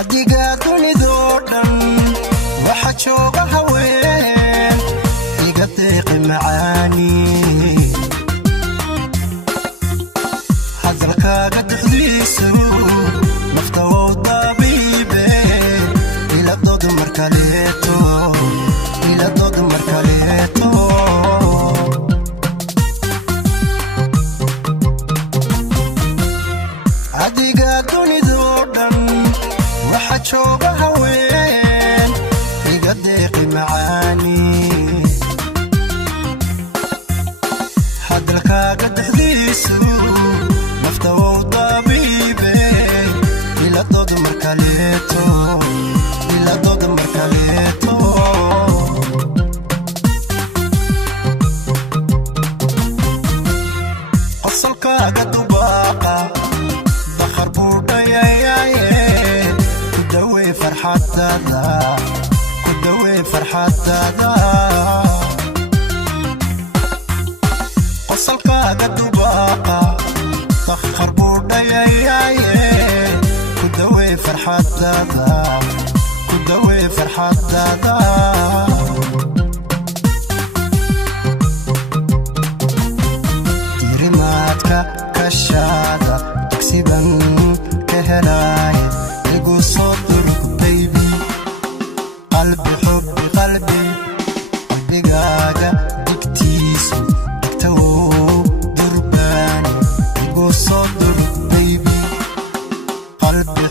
adiga dunidoo dhan waxa jooga haween iga deeqi macaani hadalkaaga dhexdiisu nafta waa u dabiibe ila dood markaleeto adiga dunidoo dhan waxa jooga haween iga deeqi macaani hadalkaaga dhexdiisu nafta waa u dabiibe ila dood markaleeto qosolkaaga dubaaqa dakhar buu dhayayaye ku dawee farxadaada qosolkaaga dubaaqa dakhar buu dhayayaye ku dawee farxadaada dirimaadka kashaada dugsiban ka helay igu soo durug baby qalbigaaga digtiisu dhigtawow durbaani igu soo durug baby qalbi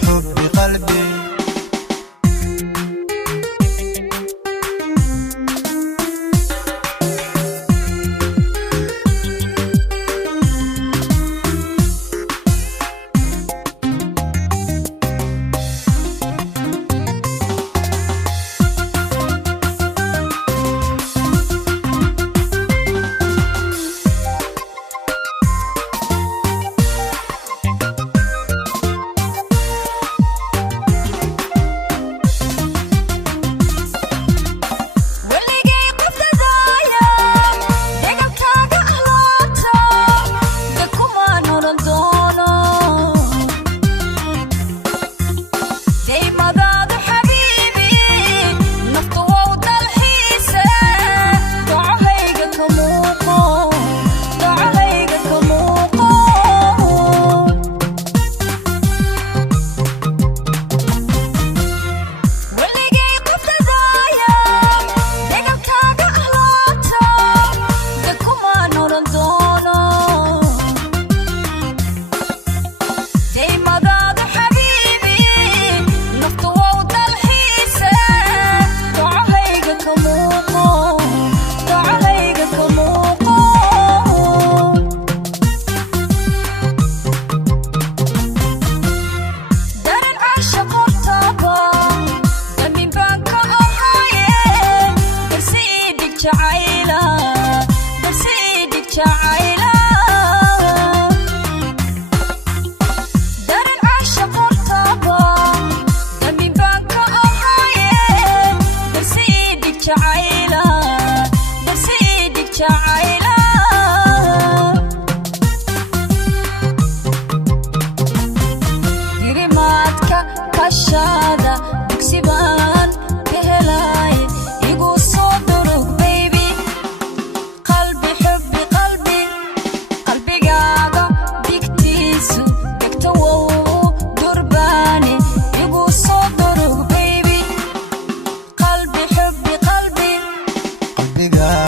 حبي